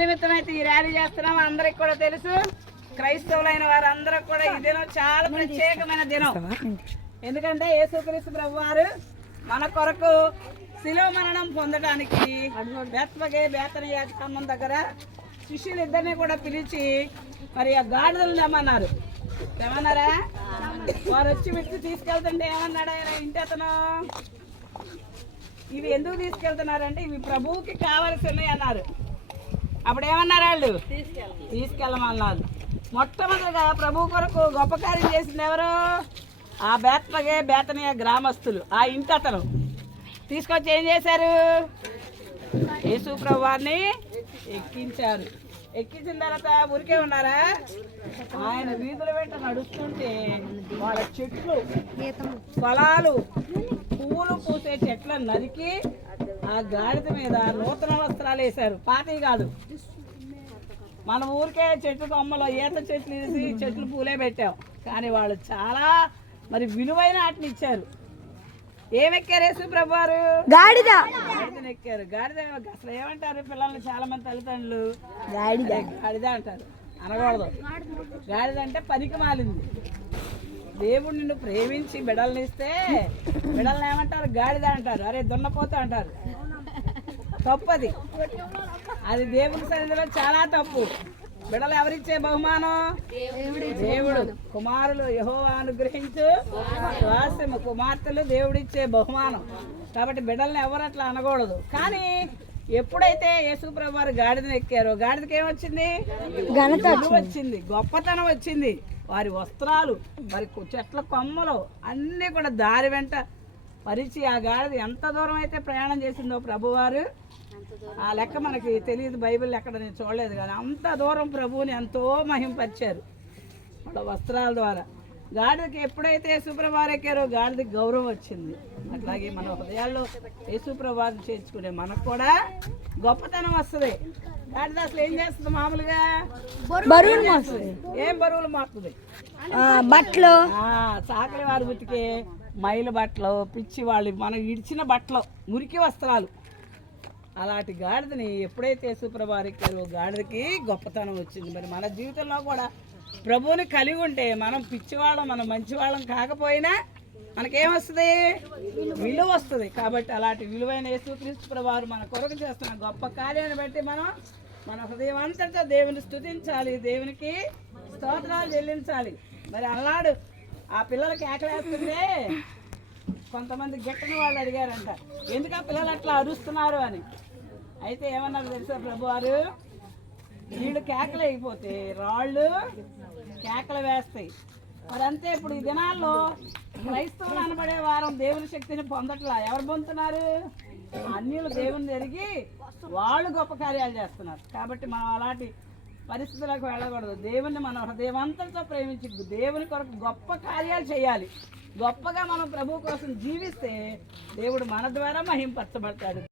నిమిత్తం అయితే ఈ ర్యాలీ చేస్తున్నాం. అందరికి కూడా తెలుసు, క్రైస్తవులైన వారందరూ కూడా ఈ దినం చాలా ప్రత్యేకమైన దినం. ఎందుకంటే యేసుక్రీస్తు ప్రభువారు మన కొరకు శిలువ మరణం పొందడానికి బెత్పగే బేతనియ ఖమ్మం దగ్గర శిష్యులు ఇద్దరిని కూడా పిలిచి మరి ఆ గాడిదలు తెమ్మన్నారు. ఏమన్నారా? వారు వచ్చి విడిచి తీసుకెళ్తుంటే ఏమన్నాడు ఆయన ఇంటి అతను, ఇవి ఎందుకు తీసుకెళ్తున్నారంటే ఇవి ప్రభువుకి కావలసినవి అన్నారు. అప్పుడు ఏమన్నారు వాళ్ళు? తీసుకెళ్ళమన్నారు. మొట్టమొదటిగా ప్రభు కొరకు గొప్ప కార్యం చేసింది ఎవరు? ఆ బేత్పగే బేతనియ గ్రామస్తులు, ఆ ఇంటి అతను తీసుకొచ్చి ఏం చేశారు? యేసు ప్రభువారిని ఎక్కించారు. ఎక్కించిన తర్వాత ఊరికే ఉన్నారా? ఆయన వీధుల వెంట నడుస్తుంటే వాళ్ళ చెట్లు, పొలాలు, పువ్వులు పూసే చెట్లను నరికి ఆ గాడిద మీద నూతన వస్త్రాలు వేశారు. పాతవి కాదు. మన ఊరికే చెట్టు కొమ్మలో ఈత చెట్లు వేసి చెట్లు పూలే పెట్టాం. కానీ వాళ్ళు చాలా మరి విలువైన వాటిని ఇచ్చారు. ఏమెక్కారు యేసు ప్రభువారు? గాడిదను ఎక్కారు. గాడిద అసలు ఏమంటారు పిల్లల్ని చాలా మంది తల్లిదండ్రులు? గాడిద అంటారు. అనకూడదు. గాడిద అంటే పనికి మాలింది. దేవుడు నిన్ను ప్రేమించి బిడల్ని ఇస్తే బిడల్ని ఏమంటారు? గాడిద అంటారు. అరే దున్నపోత అంటారు. తప్పది. అది దేవుని సన్నిధిలో చాలా తప్పు. బిడలు ఎవరిచ్చే బహుమానం? దేవుడు. కుమారులు యెహోవా అనుగ్రహించు స్వాస్యము, కుమార్తెలు దేవుడిచ్చే బహుమానం. కాబట్టి బిడ్డల్ని ఎవరు అట్లా అనకూడదు. కానీ ఎప్పుడైతే యేసు ప్రభు వారు గాడిదను ఎక్కారో గాడిదకి ఏమొచ్చింది? ఘనత వచ్చింది, గొప్పతనం వచ్చింది. వారి వస్త్రాలు, మరి చెట్ల కొమ్మలు అన్నీ కూడా దారి వెంట పరిచి ఆ గాడిద ఎంత దూరం అయితే ప్రయాణం చేసిందో ప్రభువారు, ఆ లెక్క మనకి తెలియదు, బైబిల్ ఎక్కడ నేను చూడలేదు. కానీ అంత దూరం ప్రభువుని ఎంతో మహింపరిచారు వాళ్ళ వస్త్రాల ద్వారా. గాడిదకి ఎప్పుడైతే యేసుప్రభువారు ఎక్కారో గాడిదకి గౌరవం వచ్చింది. అట్లాగే మన హృదయాల్లో యేసుప్రభువారిని చేర్చుకునే మనకు కూడా గొప్పతనం వస్తుంది. గాడిద అసలు ఏం చేస్తుంది? మామూలుగా బరువులు మోస్తుంది. ఏం బరువులు మోస్తుంది? బట్టలు, చాకలి వారు ఉతికే మైలు బట్టలు, పిచ్చి వాళ్ళు మనం ఇడిచిన బట్టలు, మురికి వస్త్రాలు. అలాంటి గాడిదని ఎప్పుడైతే యేసుప్రభువారు ఎక్కారో గాడిదకి గొప్పతనం వచ్చింది. మరి మన జీవితంలో కూడా ప్రభువుని కలిగి ఉంటే మనం పిచ్చివాళ్ళం, మనం మంచివాళ్ళం కాకపోయినా మనకేమొస్తుంది? విలువ వస్తుంది. కాబట్టి అలాంటి విలువైన యేసుక్రీస్తు ప్రభువారు మన కొరకు చేస్తున్న గొప్ప కార్యాన్ని బట్టి మనం మన హృదయం అంతటా దేవుని స్తుతించాలి, దేవునికి స్తోత్రాలు చెల్లించాలి. మరి అన్నాడు ఆ పిల్లలకి ఆకలేస్తుంటే కొంతమంది గిట్టని వాళ్ళు అడిగారంట, ఎందుకు ఆ పిల్లలు అట్లా అరుస్తున్నారు అని. అయితే ఏమన్నారు తెలుసా ప్రభువారు? వీళ్ళు కేకలు అయిపోతే రాళ్ళు కేకలు వేస్తాయి. మరి అంతే. ఇప్పుడు ఈ దినాల్లో క్రైస్తవులు అనబడే వారం దేవుని శక్తిని పొందట్లా. ఎవరు పొందుతున్నారు? అన్యులు దేవుని ఎరిగి వాళ్ళు గొప్ప కార్యాలు చేస్తున్నారు. కాబట్టి మనం అలాంటి పరిస్థితులకు వెళ్ళకూడదు. దేవుని మన హృదయమంతటితో ప్రేమించి దేవుని కొరకు గొప్ప కార్యాలు చేయాలి. గొప్పగా మనం ప్రభు కోసం జీవిస్తే దేవుడు మన ద్వారా మహింపరచబడతాడు.